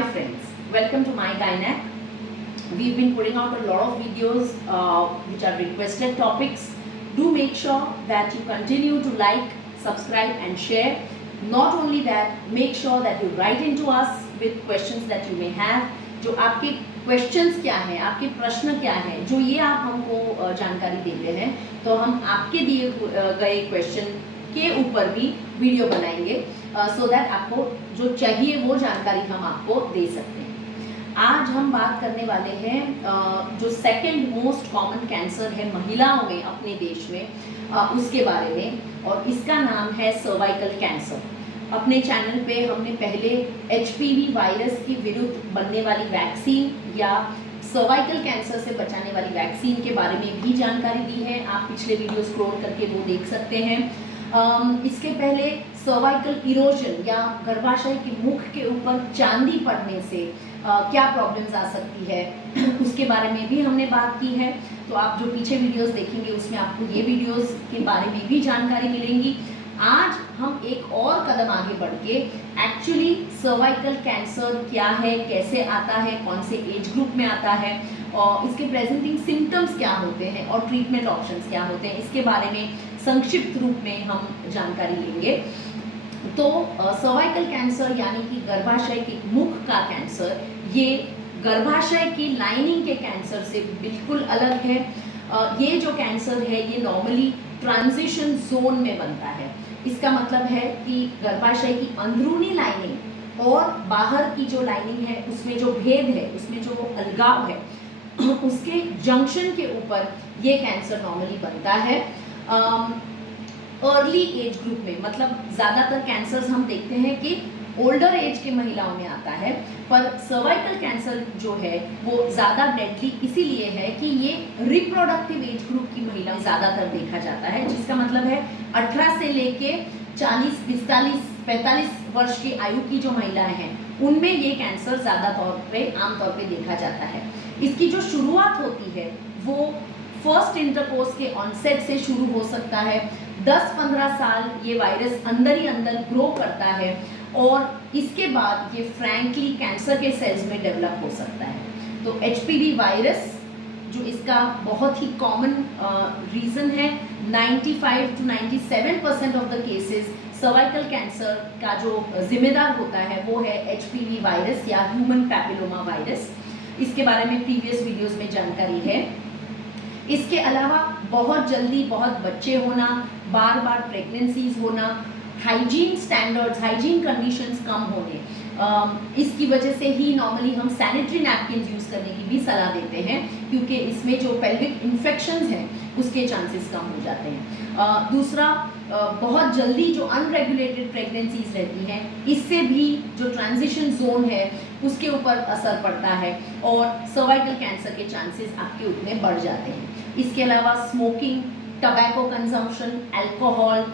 Hi friends, welcome to My Gynac. We've been putting out a lot of videos which are requested topics. Do make sure that you continue to like, subscribe and share. Not only that, make sure that you write into us with questions that you may have. जो आपके questions क्या हैं, आपके प्रश्न क्या हैं, जो ये आप हमको जानकारी देते हैं, तो हम आपके दिए गए क्वेश्चन के ऊपर भी वीडियो बनाएंगे सो दैट आपको जो चाहिए वो जानकारी हम आपको दे सकते हैं। आज हम बात करने वाले हैं जो सेकंड मोस्ट कॉमन कैंसर है महिलाओं में अपने देश में उसके बारे में, और इसका नाम है सर्वाइकल कैंसर। अपने चैनल पे हमने पहले HPV वायरस के विरुद्ध बनने वाली वैक्सीन या सर्वाइकल कैंसर से बचाने वाली वैक्सीन के बारे में भी जानकारी दी है। आप पिछले वीडियो स्क्रॉल करके वो देख सकते हैं। इसके पहले सर्वाइकल इरोजन या गर्भाशय के मुख के ऊपर चांदी पड़ने से क्या प्रॉब्लम्स आ सकती है उसके बारे में भी हमने बात की है। तो आप जो पीछे वीडियोस देखेंगे उसमें आपको ये वीडियोस के बारे में भी जानकारी मिलेंगी। आज हम एक और कदम आगे बढ़ के एक्चुअली सर्वाइकल कैंसर क्या है, कैसे आता है, कौन से एज ग्रुप में आता है और इसके प्रेजेंटिंग सिम्टम्स क्या होते हैं और ट्रीटमेंट ऑप्शंस क्या होते हैं, इसके बारे में संक्षिप्त रूप में हम जानकारी लेंगे। तो सर्वाइकल कैंसर यानी कि गर्भाशय के मुख का कैंसर, ये गर्भाशय की लाइनिंग के कैंसर से बिल्कुल अलग है। ये जो कैंसर है ये नॉर्मली ट्रांजिशन जोन में बनता है। इसका मतलब है कि गर्भाशय की अंदरूनी लाइनिंग और बाहर की जो लाइनिंग है उसमें जो भेद है, उसमें जो अलगाव है, उसके जंक्शन के ऊपर ये कैंसर नॉर्मली बनता है। अर्ली एज ग्रुप में, मतलब ज़्यादातर कैंसर्स हम देखते हैं कि ओल्डर एज के महिलाओं में आता है, पर सर्वाइकल कैंसर जो है वो ज़्यादा डेडली इसीलिए है कि ये रिप्रोडक्टिव एज ग्रुप की महिला में ज़्यादातर देखा जाता है, जिसका मतलब है 18 से लेके 40, 45, 45 वर्ष की आयु की जो महिलाएं हैं उनमें ये कैंसर ज़्यादा आमतौर पे देखा जाता है। इसकी जो शुरुआत होती है वो फर्स्ट इंटरकोर्स के ऑनसेट से शुरू हो सकता है। 10-15 साल ये वायरस अंदर ही अंदर ग्रो करता है और इसके बाद ये फ्रैंकली कैंसर के सेल्स में डेवलप हो सकता है। तो HPV वायरस जो इसका बहुत ही कॉमन रीज़न है, 95 to 97% of the cases cervical cancer का जो जिम्मेदार होता है वो है HPV वायरस या ह्यूमन पैपिलोमा वायरस। इसके बारे में प्रीवियस वीडियोस में जानकारी है। इसके अलावा बहुत जल्दी बहुत बच्चे होना, बार बार प्रेगनेंसीज होना, हाइजीन स्टैंडर्ड्स, हाइजीन कंडीशंस कम होने, इसकी वजह से ही नॉर्मली हम सैनिटरी नैपकिन्स यूज़ करने की भी सलाह देते हैं, क्योंकि इसमें जो पेल्विक इन्फेक्शंस हैं उसके चांसेस कम हो जाते हैं। दूसरा, बहुत जल्दी जो अनरेगुलेटेड प्रेगनेंसीज रहती हैं इससे भी जो ट्रांजिशन जोन है उसके ऊपर असर पड़ता है और सर्वाइकल कैंसर के चांसेस आपके उतने बढ़ जाते हैं। इसके अलावा स्मोकिंग, टबैको कंजम्पशन, अल्कोहल,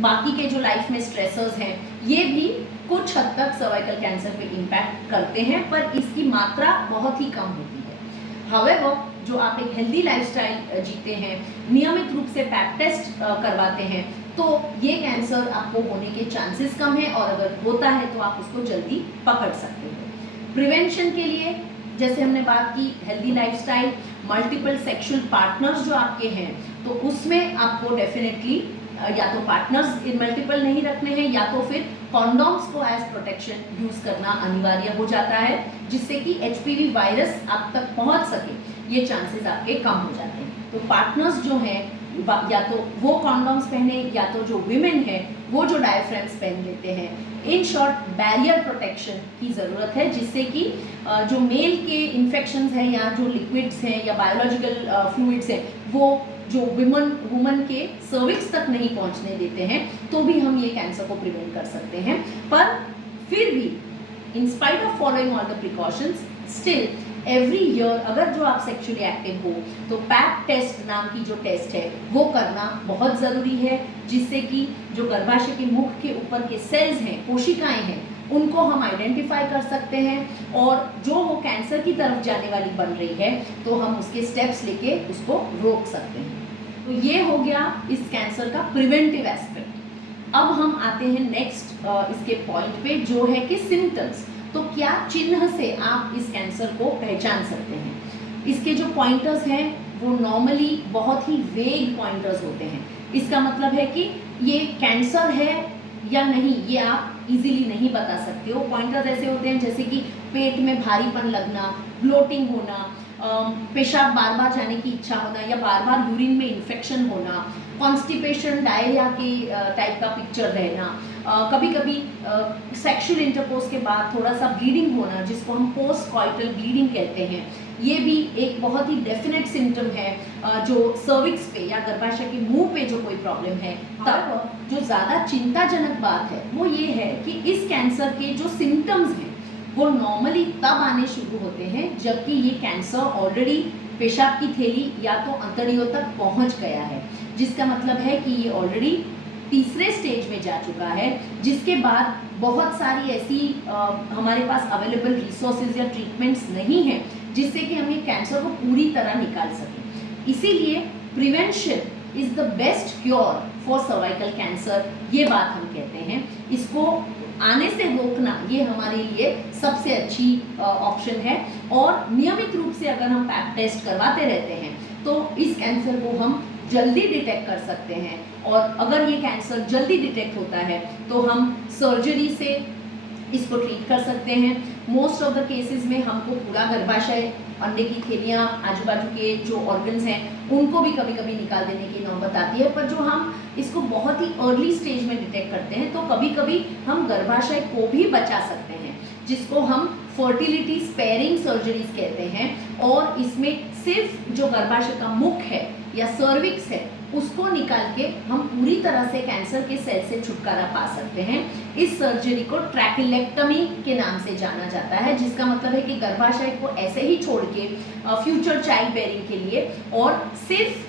बाकी के जो लाइफ में स्ट्रेसर्स हैं ये भी कुछ हद तक सर्वाइकल कैंसर पे इम्पैक्ट करते हैं, पर इसकी मात्रा बहुत ही कम होती है। हाउएवर, जो आप एक हेल्दी लाइफस्टाइल जीते हैं, नियमित रूप से पैप टेस्ट करवाते हैं, तो ये कैंसर आपको होने के चांसेस कम है और अगर होता है तो आप उसको जल्दी पकड़ सकते हो। प्रिवेंशन के लिए जैसे हमने बात की, healthy lifestyle, multiple sexual partners जो आपके हैं तो उसमें आपको डेफिनेटली या तो पार्टनर्स मल्टीपल नहीं रखने हैं या तो फिर कॉन्डोम्स को एज प्रोटेक्शन यूज़ करना अनिवार्य हो जाता है, जिससे कि HPV वायरस आप तक पहुंच सके, ये चांसेस आपके कम हो जाते हैं। तो पार्टनर्स जो हैं या तो वो कॉन्डोम्स पहने या तो जो विमेन है वो जो डायफ्रेम्स पहन लेते हैं। इन शॉर्ट, बैरियर प्रोटेक्शन की ज़रूरत है, जिससे कि जो मेल के इन्फेक्शंस हैं या जो लिक्विड्स हैं या बायोलॉजिकल फ्लूइड्स हैं वो जो वुमन के सर्विक्स तक नहीं पहुंचने देते हैं, तो भी हम ये कैंसर को प्रिवेंट कर सकते हैं। पर फिर भी in spite of following all the precautions, still every year अगर जो आप सेक्सुअली एक्टिव हो तो पैप टेस्ट नाम की जो टेस्ट है वो करना बहुत ज़रूरी है, जिससे कि जो गर्भाशय के मुख के ऊपर के सेल्स हैं, कोशिकाएं हैं, उनको हम आइडेंटिफाई कर सकते हैं और जो वो कैंसर की तरफ जाने वाली बन रही है तो हम उसके स्टेप्स लेके उसको रोक सकते हैं। तो ये हो गया इस कैंसर का प्रिवेंटिव एस्पेक्ट। अब हम आते हैं नेक्स्ट इसके पॉइंट पे, जो है कि सिम्टम्स। तो क्या चिन्ह से आप इस कैंसर को पहचान सकते हैं? इसके जो पॉइंटर्स हैं वो नॉर्मली बहुत ही वेग पॉइंटर्स होते हैं। इसका मतलब है कि ये कैंसर है या नहीं, ये आप इजीली नहीं बता सकते हो। पॉइंटर्स ऐसे होते हैं जैसे कि पेट में भारीपन लगना, ब्लोटिंग होना, पेशाब बार बार जाने की इच्छा होना या बार बार यूरिन में इन्फेक्शन होना, कॉन्स्टिपेशन, डायरिया के टाइप का पिक्चर रहना, कभी कभी सेक्सुअल इंटरकोर्स के बाद थोड़ा सा ब्लीडिंग होना, जिसको हम पोस्ट कॉइटल ब्लीडिंग कहते हैं। ये भी एक बहुत ही डेफिनेट सिम्टम है जो सर्विक्स पे या गर्भाशय के मुंह पे जो कोई प्रॉब्लम है। तब जो ज़्यादा चिंताजनक बात है वो ये है कि इस कैंसर के जो सिम्टम्स हैं वो नॉर्मली तब आने शुरू होते हैं जबकि ये कैंसर ऑलरेडी पेशाब की थैली या तो अंतड़ियों तक पहुंच गया है, जिसका मतलब है कि ये ऑलरेडी तीसरे स्टेज में जा चुका है, जिसके बाद बहुत सारी ऐसी हमारे पास अवेलेबल रिसोर्सेज या ट्रीटमेंट्स नहीं है जिससे कि हम ये कैंसर को पूरी तरह निकाल सकें। इसीलिए prevention is the best cure for cervical cancer, ये बात हम कहते हैं। इसको आने से रोकना ये हमारे लिए सबसे अच्छी ऑप्शन है, और नियमित रूप से अगर हम पैप टेस्ट करवाते रहते हैं तो इस कैंसर को हम जल्दी डिटेक्ट कर सकते हैं। और अगर ये कैंसर जल्दी डिटेक्ट होता है तो हम सर्जरी से इसको ट्रीट कर सकते हैं। मोस्ट ऑफ द केसेस में हमको पूरा गर्भाशय, अंडे की थैलियाँ, आजू बाजू के जो ऑर्गन्स हैं उनको भी कभी कभी निकाल देने की नौबत आती है, पर जो हम इसको बहुत ही अर्ली स्टेज में डिटेक्ट करते हैं तो कभी कभी हम गर्भाशय को भी बचा सकते हैं, जिसको हम फर्टिलिटी स्पेयरिंग सर्जरीज कहते हैं। और इसमें सिर्फ जो गर्भाशय का मुख है या सर्विक्स है उसको निकाल के हम पूरी तरह से कैंसर के सेल से छुटकारा पा सकते हैं। इस सर्जरी को ट्रैकिलेक्टमी के नाम से जाना जाता है, जिसका मतलब है कि गर्भाशय को ऐसे ही छोड़ के फ्यूचर चाइल्ड बेयरिंग के लिए, और सिर्फ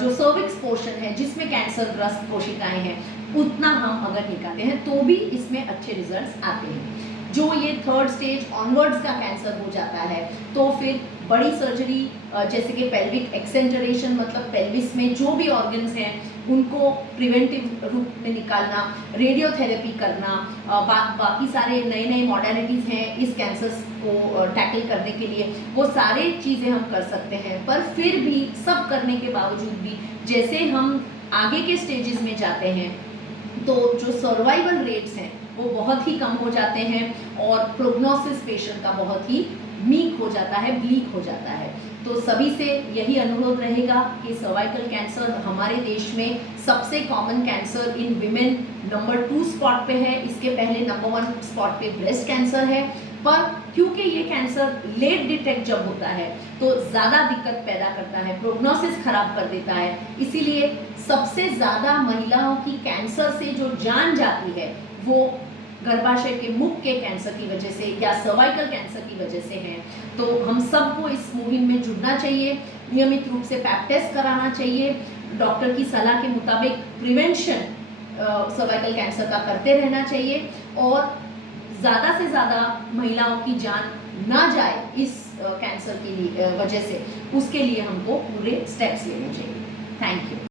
जो सर्विक्स पोर्शन है जिसमें कैंसर ग्रस्त कोशिकाएं हैं उतना हम अगर निकालते हैं तो भी इसमें अच्छे रिजल्ट्स आते हैं। जो ये थर्ड स्टेज ऑनवर्ड्स का कैंसर हो जाता है तो फिर बड़ी सर्जरी जैसे कि पेल्विक एक्सेंटरेशन, मतलब पेल्विस में जो भी ऑर्गन्स हैं उनको प्रिवेंटिव रूप में निकालना, रेडियोथेरेपी करना, बाकी सारे नए नए मॉडर्निटीज़ हैं इस कैंसर को टैकल करने के लिए, वो सारे चीज़ें हम कर सकते हैं। पर फिर भी सब करने के बावजूद भी जैसे हम आगे के स्टेजेस में जाते हैं तो जो सर्वाइवल रेट्स हैं वो बहुत ही कम हो जाते हैं और प्रोग्नोसिस पेशेंट का बहुत ही वीक हो जाता है, ब्लीक हो जाता है। तो सभी से यही अनुरोध रहेगा कि सर्वाइकल कैंसर हमारे देश में सबसे common cancer in women number 2 spot पे है। इसके पहले नंबर 1 स्पॉट पे ब्रेस्ट कैंसर है, पर क्योंकि ये कैंसर लेट डिटेक्ट जब होता है तो ज़्यादा दिक्कत पैदा करता है, प्रोग्नोसिस खराब कर देता है। इसीलिए सबसे ज़्यादा महिलाओं की कैंसर से जो जान जाती है वो गर्भाशय के मुख के कैंसर की वजह से या सर्वाइकल कैंसर की वजह से है। तो हम सबको इस मुहिम में जुड़ना चाहिए, नियमित रूप से पैप टेस्ट कराना चाहिए, डॉक्टर की सलाह के मुताबिक प्रिवेंशन सर्वाइकल कैंसर का करते रहना चाहिए, और ज़्यादा से ज़्यादा महिलाओं की जान ना जाए इस कैंसर की वजह से, उसके लिए हमको पूरे स्टेप्स लेने चाहिए। Thank you.